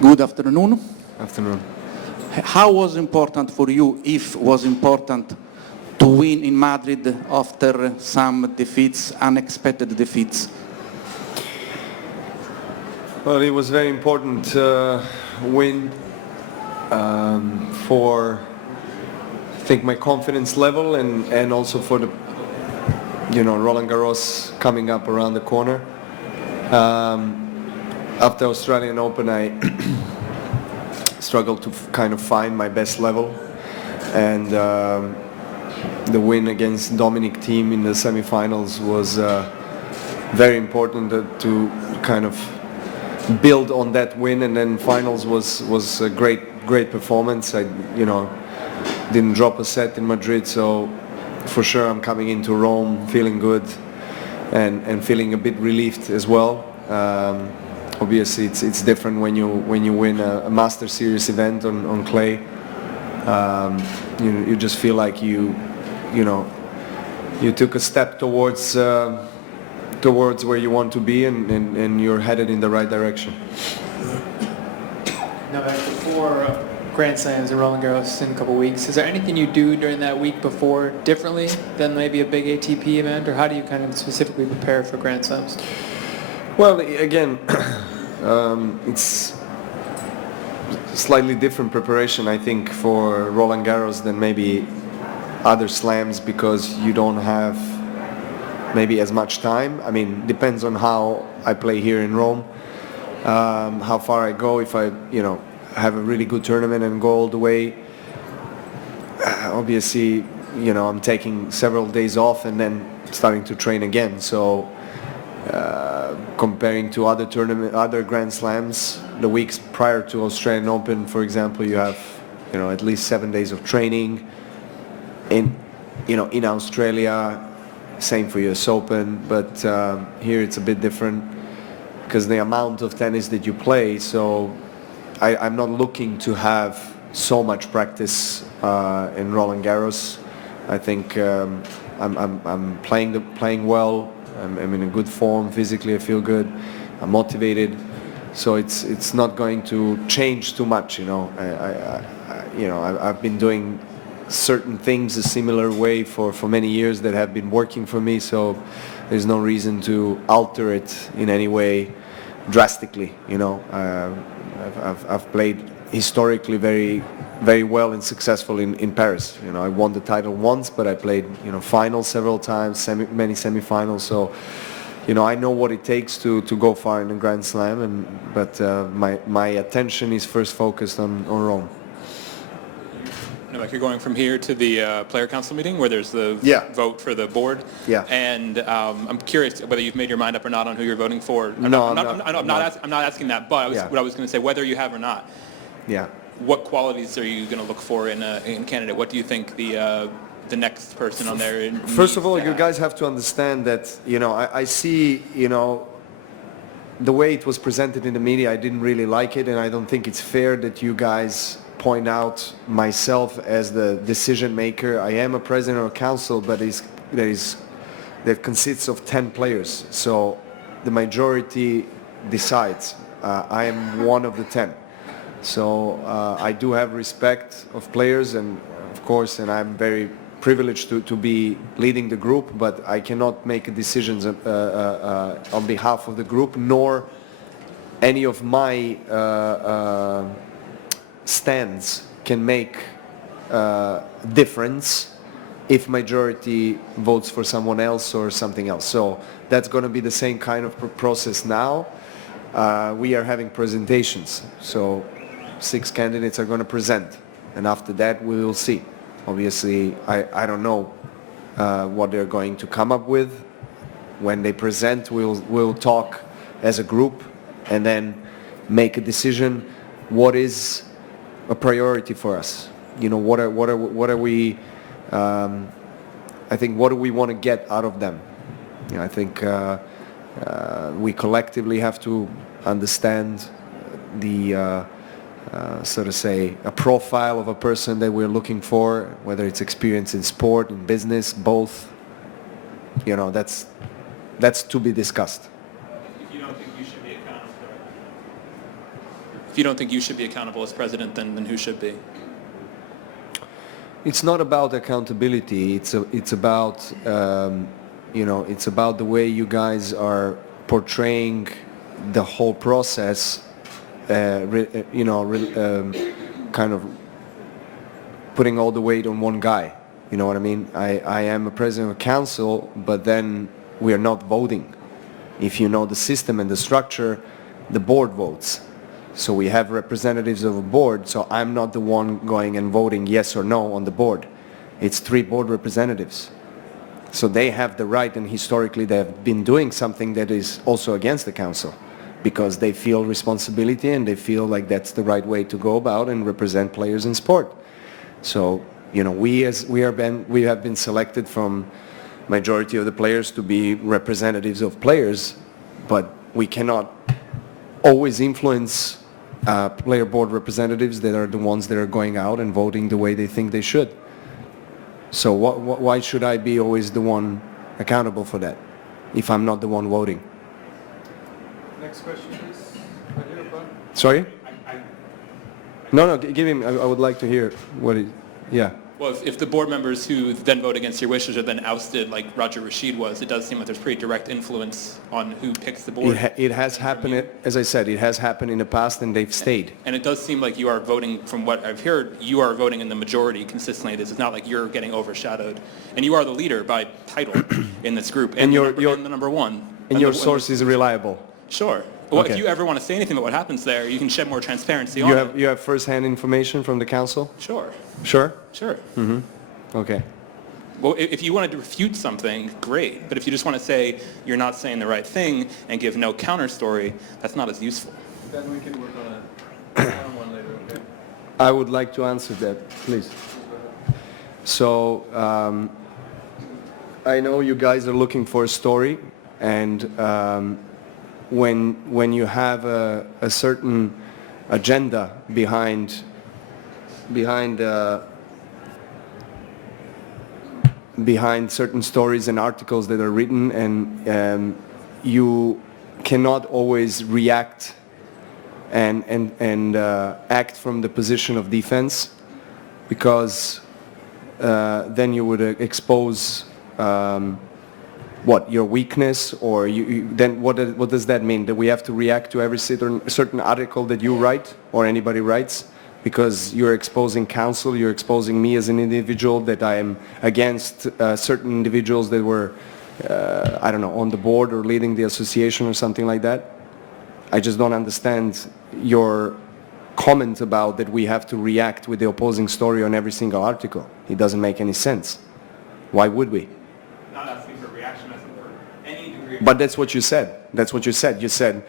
Good afternoon. Afternoon. How was important for you, if was important, to win in Madrid after some defeats, unexpected defeats? Well, it was very important win for, I think, my confidence level and also for the, Roland Garros coming up around the corner. After Australian Open, I struggled to kind of find my best level, and the win against Dominic Thiem in the semi-finals was very important to kind of build on that win, and then finals was a great performance. I didn't drop a set in Madrid, so for sure I'm coming into Rome feeling good and feeling a bit relieved as well. Obviously it's different when you win a Master Series event on clay. You just feel like you took a step towards where you want to be, and you're headed in the right direction. Novak, before Grand Slams and Roland Garros in a couple weeks, is there anything you do during that week before differently than maybe a big ATP event, or how do you kind of specifically prepare for Grand Slams? Well, again, it's slightly different preparation, I think, for Roland Garros than maybe other slams, because you don't have maybe as much time. I mean, depends on how I play here in Rome, how far I go. If I, have a really good tournament and go all the way, obviously, I'm taking several days off and then starting to train again. So comparing to other Grand Slams, the weeks prior to Australian Open, for example, you have, at least 7 days of training. In Australia, same for US Open, but here it's a bit different because the amount of tennis that you play. So I'm not looking to have so much practice in Roland Garros. I think I'm playing well. I'm in a good form physically. I feel good. I'm motivated. So it's not going to change too much. I've been doing certain things a similar way for many years that have been working for me. So there's no reason to alter it in any way drastically. I've played historically very, very well and successful in Paris. I won the title once, but I played finals several times, many semi-finals. So I know what it takes to go far in the Grand Slam, but my attention is first focused on Rome. Novak, you're going from here to the player council meeting where there's the vote for the board. Yeah. And I'm curious whether you've made your mind up or not on who you're voting for. I'm not asking that, but what I was going to say, whether you have or not. Yeah. What qualities are you going to look for in a candidate? What do you think the next person on there needs? First of all, you guys have to understand that I see the way it was presented in the media. I didn't really like it, and I don't think it's fair that you guys point out myself as the decision maker. I am a president of council, but that consists of 10 players. So the majority decides. I am one of the 10. So I do have respect of players, and of course, and I'm very privileged to be leading the group, but I cannot make decisions on behalf of the group, nor any of my stands can make difference if majority votes for someone else or something else. So that's going to be the same kind of process now. We are having presentations, so 6 candidates are going to present, and after that we will see. Obviously, I don't know what they're going to come up with. When they present, we'll talk as a group and then make a decision. What is a priority for us? What are we? I think what do we want to get out of them? I think we collectively have to understand the so to say a profile of a person that we're looking for, whether it's experience in sport, in business, both. That's to be discussed. If you don't think you should be accountable If you don't think you should be accountable as president, then who should be? It's not about accountability. It's about it's about the way you guys are portraying the whole process. Kind of putting all the weight on one guy. You know what I mean? I am a president of council, but then we are not voting. If you know the system and the structure, the board votes. So we have representatives of a board, so I'm not the one going and voting yes or no on the board. It's 3 board representatives. So they have the right, and historically they have been doing something that is also against the council, because they feel responsibility and they feel like that's the right way to go about and represent players in sport. So, we have been selected from majority of the players to be representatives of players, but we cannot always influence player board representatives that are the ones that are going out and voting the way they think they should. So why should I be always the one accountable for that if I'm not the one voting? Next question, please. Sorry? No, give him. I would like to hear what he. Yeah. Well, if the board members who then vote against your wishes are then ousted, like Roger Rashid was, it does seem like there's pretty direct influence on who picks the board. It has happened, as I said, it has happened in the past, and they've stayed. And it does seem like you are voting, from what I've heard, you are voting in the majority consistently. This is not like you're getting overshadowed. And you are the leader by title in this group, and you're the number one. And your source is reliable. Sure. Well, Okay. if you ever want to say anything about what happens there, you can shed more transparency on it. You have first-hand information from the council? Sure. Sure? Sure. Okay. Well, if you wanted to refute something, great. But if you just want to say you're not saying the right thing and give no counter story, that's not as useful. Then we can work on one later, okay? I would like to answer that, please. So, I know you guys are looking for a story, and when you have a certain agenda behind certain stories and articles that are written, and you cannot always react and act from the position of defense, because then you would expose your weakness, or then what does that mean? That we have to react to every certain article that you write or anybody writes? Because you're exposing council, you're exposing me as an individual, that I am against certain individuals that were, I don't know, on the board or leading the association or something like that. I just don't understand your comment about that we have to react with the opposing story on every single article. It doesn't make any sense. Why would we? Not asking for reaction, asking for any degree. But that's what you said. That's what you said. You said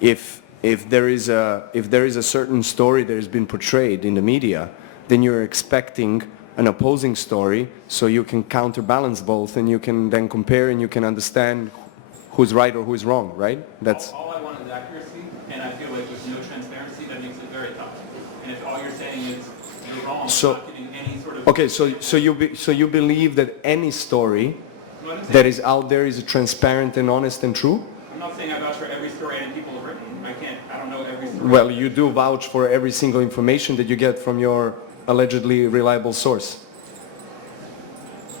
if there is a certain story that has been portrayed in the media, then you're expecting an opposing story, so you can counterbalance both, and you can then compare, and you can understand who's right or who's wrong, right? That's all I want is accuracy, and I feel like with no transparency, that makes it very tough. And if all you're saying is you're wrong, So- not getting any sort of... okay. So you believe that any story that is out there is transparent and honest and true? I'm not saying I vouch for every story any people have written. I don't know every story. Well, you do vouch for every single information that you get from your allegedly reliable source,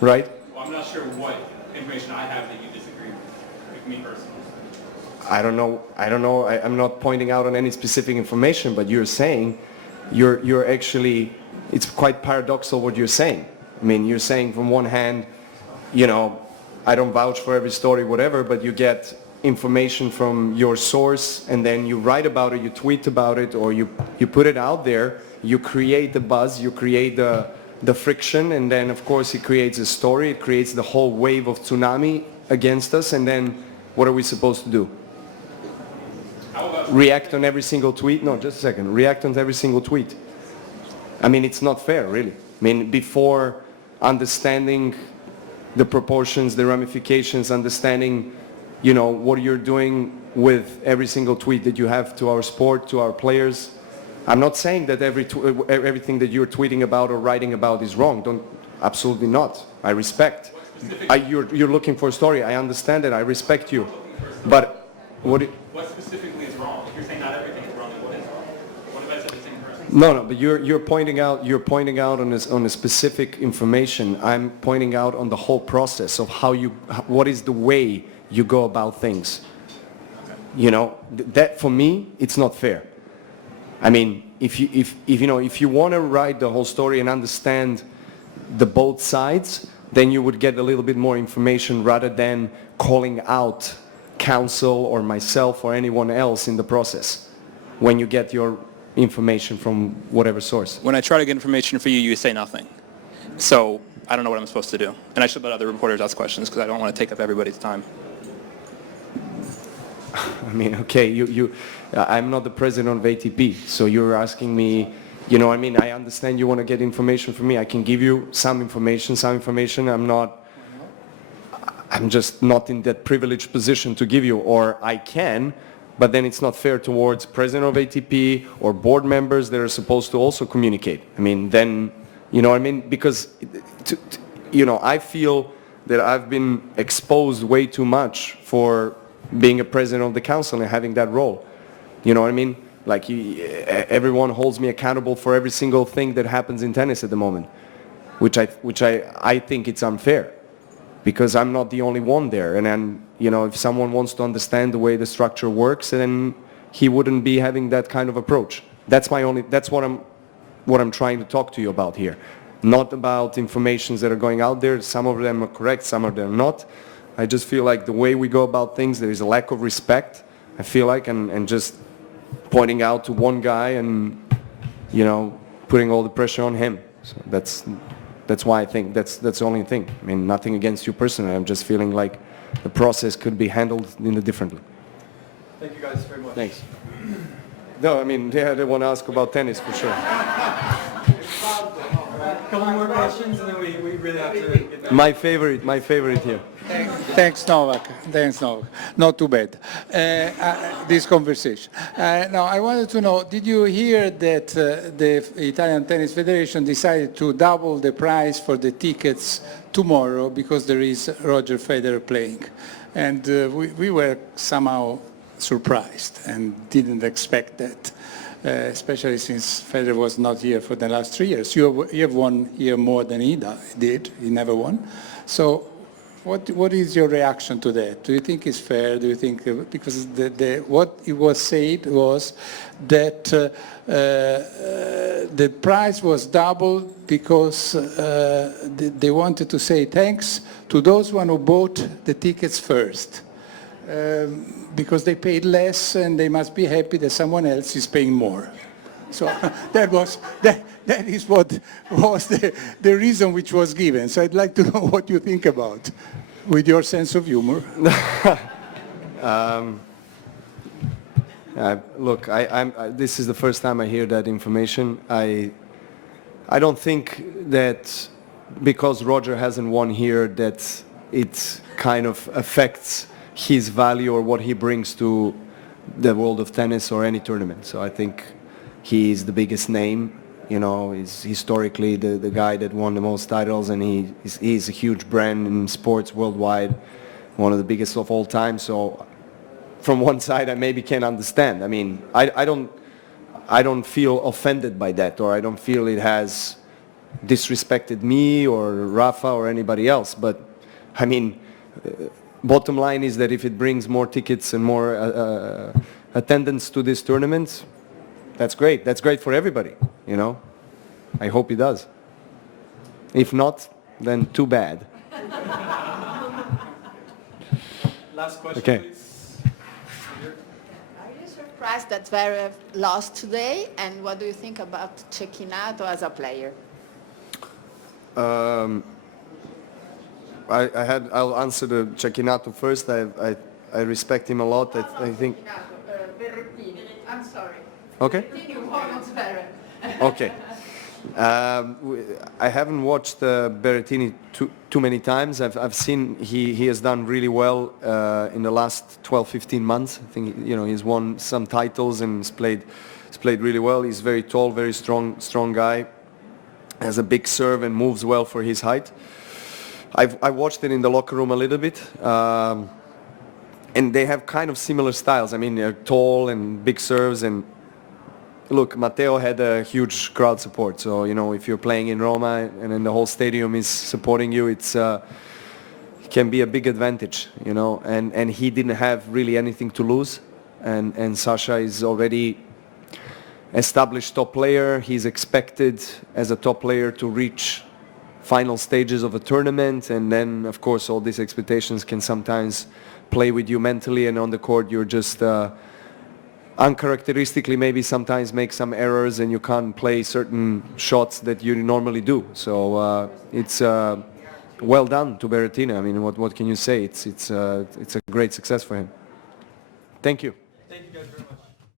right? Well, I'm not sure what information I have that you disagree with me personally. I don't know. I'm not pointing out on any specific information, but you're saying, you're actually, it's quite paradoxical what you're saying. I mean, you're saying from one hand, I don't vouch for every story, whatever, but you get information from your source, and then you write about it, you tweet about it, or you put it out there, you create the buzz, you create the friction, and then of course it creates a story, it creates the whole wave of tsunami against us, and then what are we supposed to do? React on every single tweet? No, just a second. React on every single tweet. I mean, it's not fair, really. I mean, before understanding the proportions, the ramifications, understanding what you're doing with every single tweet that you have to our sport, to our players. I'm not saying that everything that you're tweeting about or writing about is wrong. Absolutely not. I respect. You're looking for a story. I understand it. I respect you. But what specifically is wrong? If you're saying not everything is wrong, then what is wrong? No, but you're pointing out on a specific information. I'm pointing out on the whole process of what is the way you go about things. You know, that for me, it's not fair. I mean, if you want to write the whole story and understand the both sides, then you would get a little bit more information rather than calling out counsel or myself or anyone else in the process when you get your information from whatever source. When I try to get information for you, you say nothing. So I don't know what I'm supposed to do. And I should let other reporters ask questions because I don't want to take up everybody's time. I mean, okay, I'm not the president of ATP, so you're asking me, you know, I mean, I understand you want to get information from me. I can give you some information. I'm just not in that privileged position to give you, or I can, but then it's not fair towards president of ATP or board members that are supposed to also communicate. I mean, then, you know what I mean? Because, you know, I feel that I've been exposed way too much for being a president of the council and having that role. You know what I mean? Like, everyone holds me accountable for every single thing that happens in tennis at the moment, which I think it's unfair. Because I'm not the only one there, and then, you know, if someone wants to understand the way the structure works, then he wouldn't be having that kind of approach. That's what I'm trying to talk to you about here, not about informations that are going out there. Some of them are correct, some of them are not. I just feel like the way we go about things, there is a lack of respect, I feel like, and just pointing out to one guy and, you know, putting all the pressure on him. So that's why I think that's the only thing. I mean, nothing against you personally. I'm just feeling like the process could be handled differently. Thank you guys very much. Thanks. No, I mean, yeah, they want to ask about tennis for sure. Couple more questions, and then we really have to get back. My favorite here. Thanks, Novak. Not too bad. This conversation. Now, I wanted to know, did you hear that the Italian Tennis Federation decided to double the price for the tickets tomorrow because there is Roger Federer playing? And we were somehow surprised and didn't expect that, especially since Federer was not here for the last 3 years. You have won here more than he did. He never won. So what is your reaction to that? Do you think it's fair? Do you think, because what it was said was that the price was doubled because they wanted to say thanks to those who bought the tickets first. Because they paid less and they must be happy that someone else is paying more. So that is what was the reason which was given. So I'd like to know what you think about, with your sense of humor. Look, this is the first time I hear that information. I don't think that because Roger hasn't won here that it kind of affects his value or what he brings to the world of tennis or any tournament. So I think he is the biggest name, you know, he's historically the guy that won the most titles, and he's a huge brand in sports worldwide, one of the biggest of all time. So from one side I maybe can understand. I mean, I don't feel offended by that, or I don't feel it has disrespected me or Rafa or anybody else. But I mean, bottom line is that if it brings more tickets and more attendance to this tournament, that's great. That's great for everybody, you know. I hope it does. If not, then too bad. Last question, Okay. please. Are you surprised that Zverev lost today? And what do you think about Cecchinato as a player? I'll answer the Cecchinato first. I respect him a lot. I think. Berrettini. I'm sorry. Okay. Berrettini won on Zverev. Okay. I haven't watched Berrettini too many times. I've seen he has done really well in the last 12-15 months. I think, you know, he's won some titles and he's played really well. He's very tall, very strong guy. Has a big serve and moves well for his height. I watched it in the locker room a little bit, and they have kind of similar styles. I mean, they're tall and big serves, and look, Matteo had a huge crowd support. So, you know, if you're playing in Roma and then the whole stadium is supporting you, it can be a big advantage, you know. And he didn't have really anything to lose. And Sasha is already established top player. He's expected as a top player to reach final stages of a tournament. And then, of course, all these expectations can sometimes play with you mentally, and on the court you're just uncharacteristically maybe sometimes make some errors and you can't play certain shots that you normally do. So it's well done to Berrettini. I mean, what can you say? It's a great success for him. Thank you. Thank you, guys.